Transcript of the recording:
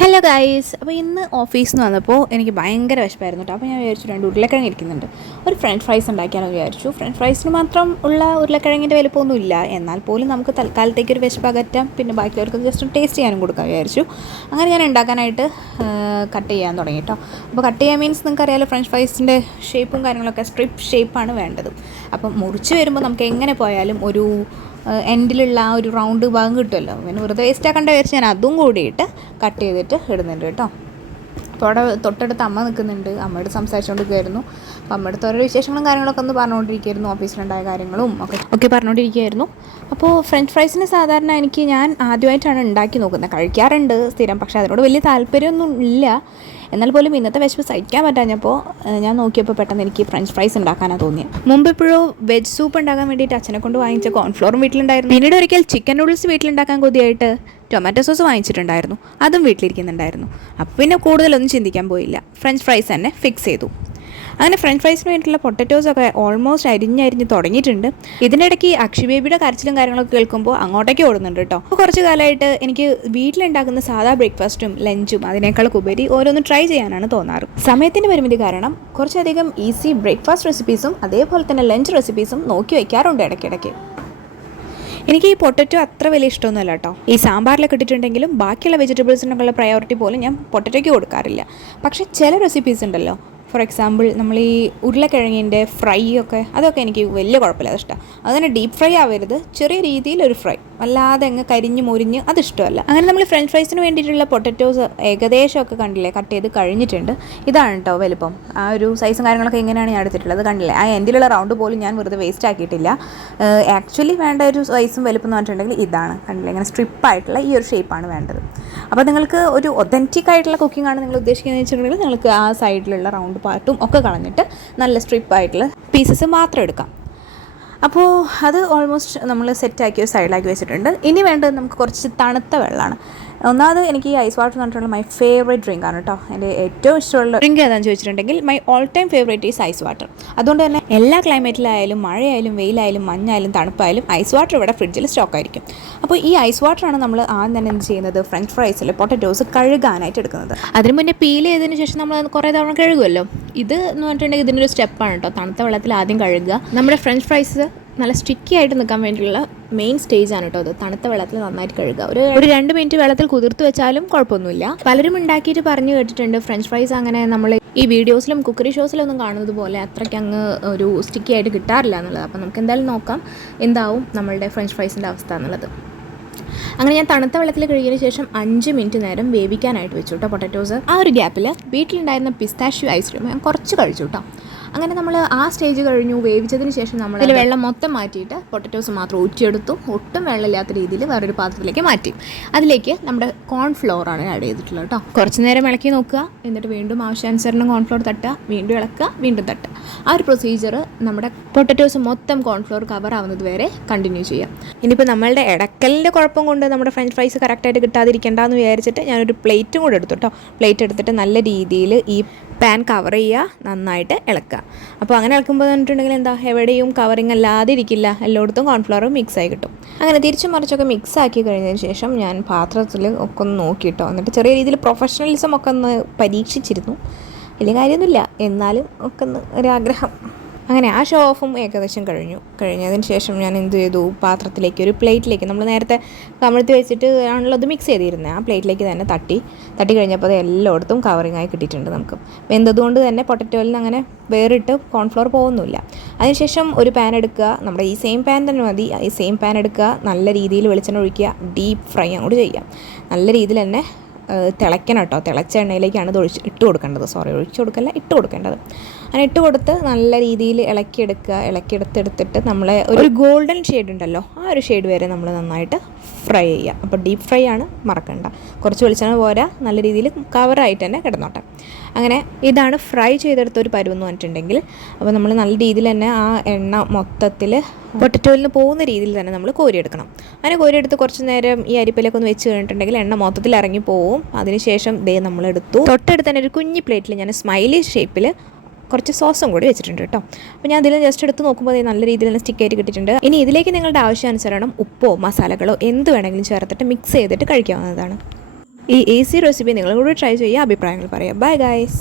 Hello guys, അപ്പോൾ ഇന്ന് ഓഫീസിൽ നിന്ന് വന്നപ്പോൾ എനിക്ക് ഭയങ്കര വിശപ്പായിരുന്നു കേട്ടോ. അപ്പോൾ ഞാൻ വിചാരിച്ചു 2 ഉരുളക്കിഴങ്ങ് ഇരിക്കുന്നുണ്ട്, ഒരു ഫ്രഞ്ച് ഫ്രൈസ് ഉണ്ടാക്കിയാണെന്ന് വിചാരിച്ചു. ഫ്രഞ്ച് ഫ്രൈസിന് മാത്രം ഉള്ള ഉരുളക്കിഴങ്ങിൻ്റെ വലുപ്പമൊന്നും ഇല്ല, എന്നാൽ പോലും നമുക്ക് തൽക്കാലത്തേക്ക് ഒരു വിശപ്പ് അകറ്റാം, പിന്നെ ബാക്കിയുള്ളവർക്ക് ജസ്റ്റ് ടേസ്റ്റ് ചെയ്യാനും കൊടുക്കാൻ വിചാരിച്ചു. അങ്ങനെ ഞാൻ ഉണ്ടാക്കാനായിട്ട് കട്ട് ചെയ്യാൻ തുടങ്ങി കേട്ടോ. അപ്പോൾ കട്ട് ചെയ്യാൻ മീൻസ് നിങ്ങൾക്കറിയാലോ, ഫ്രഞ്ച് ഫ്രൈസിൻ്റെ ഷേപ്പും കാര്യങ്ങളൊക്കെ സ്ട്രിപ്പ് ഷേപ്പാണ് വേണ്ടത്. അപ്പം മുറിച്ച് വരുമ്പോൾ നമുക്ക് എങ്ങനെ പോയാലും ഒരു എൻഡിലുള്ള ആ ഒരു റൗണ്ട് ഭാഗം കിട്ടുമല്ലോ. പിന്നെ വെറുതെ വേസ്റ്റ് ആക്കേണ്ട വിചാരിച്ച് ഞാൻ അതും കൂടിയിട്ട് കട്ട് ചെയ്തിട്ട് ഇടുന്നുണ്ട് കേട്ടോ. അപ്പോൾ അവിടെ തൊട്ടടുത്ത് അമ്മ നിൽക്കുന്നുണ്ട്, അമ്മയോട് സംസാരിച്ചുകൊണ്ടിരിക്കുകയായിരുന്നു. അപ്പോൾ അമ്മയുടെ ഓരോ വിശേഷങ്ങളും കാര്യങ്ങളൊക്കെ ഒന്ന് പറഞ്ഞുകൊണ്ടിരിക്കുകയായിരുന്നു, ഓഫീസിലുണ്ടായ കാര്യങ്ങളും ഒക്കെ പറഞ്ഞുകൊണ്ടിരിക്കുകയായിരുന്നു. അപ്പോൾ ഫ്രഞ്ച് ഫ്രൈസിന് സാധാരണ ഞാൻ ആദ്യമായിട്ടാണ് ഉണ്ടാക്കി നോക്കുന്നത്, കഴിക്കാറുണ്ട് സ്ഥിരം, പക്ഷേ അതിനോട് വലിയ താല്പര്യമൊന്നും ഇല്ല. എന്നാൽ പോലും ഇന്നത്തെ വിശപ്പ് സഹിക്കാൻ പറ്റാഞ്ഞപ്പോൾ ഞാൻ നോക്കിയപ്പോൾ പെട്ടെന്ന് എനിക്ക് ഫ്രഞ്ച് ഫ്രൈസ് ഉണ്ടാക്കാനാണ് തോന്നിയത്. മുമ്പ് എപ്പോഴും വെജ് സൂപ്പ് ഉണ്ടാക്കാൻ വേണ്ടിയിട്ട് അച്ഛനെ കൊണ്ട് വാങ്ങിച്ച കോൺഫ്ലോറും വീട്ടിലുണ്ടായിരുന്നു. പിന്നീട് ഒരിക്കൽ ചിക്കൻ നൂഡിൽസ് വീട്ടിലുണ്ടാക്കാൻ കൊതിയായിട്ട് ടൊമാറ്റോ സോസ് വാങ്ങിച്ചിട്ടുണ്ടായിരുന്നു, അതും വീട്ടിലിരിക്കുന്നുണ്ടായിരുന്നു. അപ്പോൾ പിന്നെ കൂടുതലൊന്നും ചിന്തിക്കാൻ പോയില്ല, ഫ്രഞ്ച് ഫ്രൈസ് തന്നെ ഫിക്സ് ചെയ്തു. അങ്ങനെ ഫ്രഞ്ച് ഫ്രൈസിന് വേണ്ടിയിട്ടുള്ള പൊട്ടറ്റോസൊക്കെ ഓൾമോസ്റ്റ് അരിഞ്ഞ് തുടങ്ങിയിട്ടുണ്ട്. ഇതിനിടയ്ക്ക് അക്ഷി ബേബിയുടെ കരച്ചിലും കാര്യങ്ങളൊക്കെ കേൾക്കുമ്പോൾ അങ്ങോട്ടേക്ക് ഓടുന്നുണ്ട് കേട്ടോ. അപ്പോൾ കുറച്ച് കാലമായിട്ട് എനിക്ക് വീട്ടിലുണ്ടാക്കുന്ന സാധാ ബ്രേക്ക്ഫാസ്റ്റും ലഞ്ചും അതിനേക്കാളൊക്കെ ഉപരി ഓരോന്ന് ട്രൈ ചെയ്യാനാണ് തോന്നാറ്. സമയത്തിൻ്റെ പരിമിതി കാരണം കുറച്ചധികം ഈസി ബ്രേക്ക്ഫാസ്റ്റ് റെസിപ്പീസും അതേപോലെ തന്നെ ലഞ്ച് റെസിപ്പീസും നോക്കി വയ്ക്കാറുണ്ട് ഇടയ്ക്കിടയ്ക്ക്. എനിക്ക് ഈ പൊട്ടറ്റോ അത്ര വലിയ ഇഷ്ടമൊന്നുമല്ല കേട്ടോ. ഈ സാമ്പാറിലൊക്കെ ഇട്ടിട്ടുണ്ടെങ്കിലും ബാക്കിയുള്ള വെജിറ്റബിൾസിനൊക്കെയുള്ള പ്രയോറിറ്റി പോലും ഞാൻ പൊട്ടറ്റോയ്ക്ക് കൊടുക്കാറില്ല. പക്ഷേ ചില റെസിപ്പീസ് ഉണ്ടല്ലോ, ഫോർ എക്സാമ്പിൾ നമ്മൾ ഈ ഉരുളക്കിഴങ്ങിൻ്റെ ഫ്രൈ അതൊക്കെ എനിക്ക് വലിയ കുഴപ്പമില്ല, അതിഷ്ടമാണ്. അതുതന്നെ ഡീപ്പ് ഫ്രൈ ആവരുത്, ചെറിയ രീതിയിലൊരു ഫ്രൈ, അല്ലാതെ അങ്ങ് കരിഞ്ഞ് മുരിഞ്ഞ് അതിഷ്ടമല്ല. അങ്ങനെ നമ്മൾ ഫ്രഞ്ച് ഫ്രൈസിന് വേണ്ടിയിട്ടുള്ള പൊട്ടറ്റോസ് ഏകദേശമൊക്കെ കണ്ടില്ലേ, കട്ട് ചെയ്ത് കഴിഞ്ഞിട്ടുണ്ട്. ഇതാണ് കേട്ടോ വലുപ്പം. ആ ഒരു സൈസും കാര്യങ്ങളൊക്കെ എങ്ങനെയാണ് ഞാൻ എടുത്തിട്ടുള്ളത് കണ്ടില്ലേ. ആ എൻഡിലുള്ള റൗണ്ട് പോലും ഞാൻ വെറുതെ വേസ്റ്റ് ആക്കിയിട്ടില്ല. ആക്ച്വലി വേണ്ട ഒരു സൈസും വലുപ്പം എന്ന് പറഞ്ഞിട്ടുണ്ടെങ്കിൽ ഇതാണ്, കണ്ടില്ലേ, ഇങ്ങനെ സ്ട്രിപ്പായിട്ടുള്ള ഈ ഒരു ഷേപ്പാണ് വേണ്ടത്. അപ്പോൾ നിങ്ങൾക്ക് ഒരു ഒതൻറ്റിക് ആയിട്ടുള്ള കുക്കിംഗ് ആണ് നിങ്ങൾ ഉദ്ദേശിക്കുന്നത് വെച്ചിട്ടുണ്ടെങ്കിൽ നിങ്ങൾക്ക് ആ സൈഡിലുള്ള റൗണ്ട് പാർട്ടും ഒക്കെ കളഞ്ഞിട്ട് നല്ല സ്ട്രിപ്പായിട്ടുള്ള പീസസ് മാത്രം എടുക്കാം. അപ്പോൾ അത് ഓൾമോസ്റ്റ് നമ്മൾ സെറ്റാക്കി ഒരു സൈഡിലാക്കി വെച്ചിട്ടുണ്ട്. ഇനി വേണ്ടത് നമുക്ക് കുറച്ച് തണുത്ത വെള്ളമാണ്. ഒന്നാമത് എനിക്ക് ഈ ഐസ് വാട്ടർ എന്ന് പറഞ്ഞിട്ടുള്ള മൈ ഫേവറേറ്റ് ഡ്രിങ്ക് ആണ് കേട്ടോ. എൻ്റെ ഏറ്റവും ഇഷ്ടമുള്ള ഡ്രിങ്ക് ഏതാണെന്ന് ചോദിച്ചിട്ടുണ്ടെങ്കിൽ my all time favourite is ice water. അതുകൊണ്ട് തന്നെ എല്ലാ ക്ലൈമറ്റിലായാലും മഴയായാലും വെയിലായാലും മഞ്ഞായാലും തണുപ്പായാലും ഐസ് വാട്ടർ ഇവിടെ ഫ്രിഡ്ജിൽ സ്റ്റോക്ക് ആയിരിക്കും. അപ്പോൾ ഈ ഐസ് വാട്ടറാണ് നമ്മൾ ആദ്യം തന്നെ എന്ത് ചെയ്യുന്നത്, ഫ്രഞ്ച് ഫ്രൈസിൽ പൊട്ടറ്റോസ് കഴുകാനായിട്ട് എടുക്കുന്നത്. അതിന് മുന്നേ പീൽ ചെയ്തതിന് ശേഷം നമ്മൾ കുറേ തവണ കഴുകുമല്ലോ. ഇത് എന്ന് പറഞ്ഞിട്ടുണ്ടെങ്കിൽ ഇതിനൊരു സ്റ്റെപ്പാണ് കേട്ടോ. തണുത്ത വെള്ളത്തിൽ ആദ്യം കഴുകുക. നമ്മുടെ ഫ്രഞ്ച് ഫ്രൈസ് നല്ല സ്റ്റിക്കി ആയിട്ട് നിൽക്കാൻ വേണ്ടിയുള്ള മെയിൻ സ്റ്റേജാണ് കേട്ടോ അത്. തണുത്ത വെള്ളത്തിൽ നന്നായിട്ട് കഴുകുക. ഒരു 2 മിനിറ്റ് വെള്ളത്തിൽ കുതിർത്ത് വെച്ചാലും കുഴപ്പമൊന്നുമില്ല. പലരും ഉണ്ടാക്കിയിട്ട് പറഞ്ഞു കേട്ടിട്ടുണ്ട് ഫ്രഞ്ച് ഫ്രൈസ് അങ്ങനെ നമ്മൾ ഈ വീഡിയോസിലും കുക്കറി ഷോസിലൊന്നും കാണുന്നത് പോലെ അത്രയ്ക്ക് അങ്ങ് ഒരു സ്റ്റിക്കി ആയിട്ട് കിട്ടാറില്ല എന്നുള്ളത്. അപ്പോൾ നമുക്ക് എന്തായാലും നോക്കാം എന്താവും നമ്മളുടെ ഫ്രഞ്ച് ഫ്രൈസിൻ്റെ അവസ്ഥ എന്നുള്ളത്. അങ്ങനെ ഞാൻ തണുത്ത വെള്ളത്തിൽ കഴുകിയതിന് ശേഷം 5 മിനിറ്റ് നേരം വേവിക്കാനായിട്ട് വെച്ചു കേട്ടോ പൊട്ടറ്റോസ്. ആ ഒരു ഗ്യാപ്പിൽ വീട്ടിലുണ്ടായിരുന്ന പിസ്താഷ്യൂ ഐസ്ക്രീം ഞാൻ കുറച്ച് കഴിച്ചു കേട്ടോ. അങ്ങനെ നമ്മൾ ആ സ്റ്റേജ് കഴിഞ്ഞു. വേവിച്ചതിന് ശേഷം നമ്മൾ അതിൽ വെള്ളം മൊത്തം മാറ്റിയിട്ട് പൊട്ടറ്റോസ് മാത്രം ഊറ്റിയെടുത്തു. ഒട്ടും വെള്ളമില്ലാത്ത രീതിയിൽ വേറൊരു പാത്രത്തിലേക്ക് മാറ്റി. അതിലേക്ക് നമ്മുടെ കോൺഫ്ലോറാണ് ആഡ് ചെയ്തിട്ടുള്ളത് കേട്ടോ. കുറച്ച് നേരം ഇളക്കി നോക്കുക, എന്നിട്ട് വീണ്ടും ആവശ്യാനുസരണം കോൺഫ്ലോർ തട്ടുക, വീണ്ടും ഇളക്കുക, വീണ്ടും തട്ടുക. ആ ഒരു പ്രൊസീജിയർ നമ്മുടെ പൊട്ടറ്റോസ് മൊത്തം കോൺഫ്ലോർ കവർ ആവുന്നത് വരെ കണ്ടിന്യൂ ചെയ്യാം. ഇനിയിപ്പോൾ നമ്മളുടെ ഇടക്കലിൻ്റെ കുഴപ്പം കൊണ്ട് നമ്മുടെ ഫ്രഞ്ച് ഫ്രൈസ് കറക്റ്റായിട്ട് കിട്ടാതിരിക്കേണ്ടെന്ന് വിചാരിച്ചിട്ട് ഞാനൊരു പ്ലേറ്റും കൂടെ എടുത്തു കേട്ടോ. പ്ലേറ്റ് എടുത്തിട്ട് നല്ല രീതിയിൽ ഈ പാൻ കവർ ചെയ്യുക, നന്നായിട്ട് ഇളക്കുക. അപ്പോൾ അങ്ങനെ ഇളക്കുമ്പോൾ പറഞ്ഞിട്ടുണ്ടെങ്കിൽ എന്താ, എവിടെയും കവറിങ് അല്ലാതെ ഇരിക്കില്ല, എല്ലായിടത്തും കോൺഫ്ലവർ മിക്സ് ആയി കിട്ടും. അങ്ങനെ തിരിച്ചും മറിച്ചൊക്കെ മിക്സ് ആക്കി കഴിഞ്ഞതിന് ശേഷം ഞാൻ പാത്രത്തിൽ ഒക്കെ ഒന്ന് നോക്കിയിട്ടോ. എന്നിട്ട് ചെറിയ രീതിയിൽ പ്രൊഫഷണലിസം ഒക്കെ ഒന്ന് പരീക്ഷിച്ചിരുന്നു. വലിയ കാര്യമൊന്നുമില്ല, എന്നാലും ഒക്കെ ഒന്ന് ഒരാഗ്രഹം. അങ്ങനെ ആ ഷോ ഓഫും ഏകദേശം കഴിഞ്ഞതിന് ശേഷം ഞാൻ എന്ത് ചെയ്തു, പാത്രത്തിലേക്ക് ഒരു പ്ലേറ്റിലേക്ക് നമ്മൾ നേരത്തെ കമഴ്ത്തി വെച്ചിട്ട് ആണല്ലോ അത് മിക്സ് ചെയ്തിരുന്നത്, ആ പ്ലേറ്റിലേക്ക് തന്നെ തട്ടി കഴിഞ്ഞപ്പോൾ അത് എല്ലായിടത്തും കവറിങ് ആയി കിട്ടിയിട്ടുണ്ട് നമുക്ക്. വെന്തതുകൊണ്ട് തന്നെ പൊട്ടറ്റോയിൽ നിന്ന് അങ്ങനെ വേറിട്ട് കോൺഫ്ലോർ പോകുന്നില്ല. അതിനുശേഷം ഒരു പാൻ എടുക്കുക, നമ്മുടെ ഈ സെയിം പാൻ തന്നെ മതി. ഈ സെയിം പാൻ എടുക്കുക, നല്ല രീതിയിൽ വെളിച്ചെണ്ണ ഒഴിക്കുക, ഡീപ്പ് ഫ്രൈ അങ്ങോട്ട് ചെയ്യുക. നല്ല രീതിയിൽ തന്നെ തിളയ്ക്കണം കേട്ടോ. തിളച്ച എണ്ണയിലേക്കാണ് ഇത് ഇട്ട് കൊടുക്കേണ്ടത്. അങ്ങനെ ഇട്ട് കൊടുത്ത് നല്ല രീതിയിൽ ഇളക്കിയെടുത്തിട്ട് നമ്മളെ ഒരു ഗോൾഡൻ ഷെയ്ഡ് ഉണ്ടല്ലോ, ആ ഒരു ഷെയ്ഡ് വരെ നമ്മൾ നന്നായിട്ട് ഫ്രൈ ചെയ്യുക. അപ്പോൾ ഡീപ്പ് ഫ്രൈ ആണ്, മറക്കണ്ട. കുറച്ച് വെളിച്ചെണ്ണ പോരാ, നല്ല രീതിയിൽ കവറായിട്ട് തന്നെ കിടന്നോട്ടെ. അങ്ങനെ ഇതാണ് ഫ്രൈ ചെയ്തെടുത്ത ഒരു പരുവെന്ന് പറഞ്ഞിട്ടുണ്ടെങ്കിൽ. അപ്പോൾ നമ്മൾ നല്ല രീതിയിൽ തന്നെ ആ എണ്ണ മൊത്തത്തിൽ പൊട്ടറ്റോയിൽ നിന്ന് പോകുന്ന രീതിയിൽ തന്നെ നമ്മൾ കോരിയെടുക്കണം. അങ്ങനെ കോരിയെടുത്ത് കുറച്ച് നേരം ഈ അരിപ്പയിലൊക്കെ ഒന്ന് വെച്ച് കഴിഞ്ഞിട്ടുണ്ടെങ്കിൽ എണ്ണ മൊത്തത്തിൽ ഇറങ്ങി പോവും. അതിനുശേഷം നമ്മളെടുത്തു. തൊട്ടടുത്ത് തന്നെ ഒരു കുഞ്ഞി പ്ലേറ്റിൽ ഞാൻ സ്മൈലി ഷേപ്പിൽ കുറച്ച് സോസും കൂടി വെച്ചിട്ടുണ്ട് കേട്ടോ. അപ്പോൾ ഞാൻ ഇതിൽ ജസ്റ്റ് എടുത്ത് നോക്കുമ്പോൾ നല്ല രീതിയിൽ തന്നെ സ്റ്റിക്കായിട്ട് കിട്ടിയിട്ടുണ്ട്. ഇനി ഇതിലേക്ക് നിങ്ങളുടെ ആവശ്യാനുസരണം ഉപ്പോ മസാലകളോ എന്ത് വേണമെങ്കിലും ചേർത്തിട്ട് മിക്സ് ചെയ്തിട്ട് കഴിക്കാവുന്നതാണ്. ഈ ഈസി റെസിപ്പി നിങ്ങളും കൂടി ട്രൈ ചെയ്യുക, അഭിപ്രായങ്ങൾ പറയാം. Bye guys.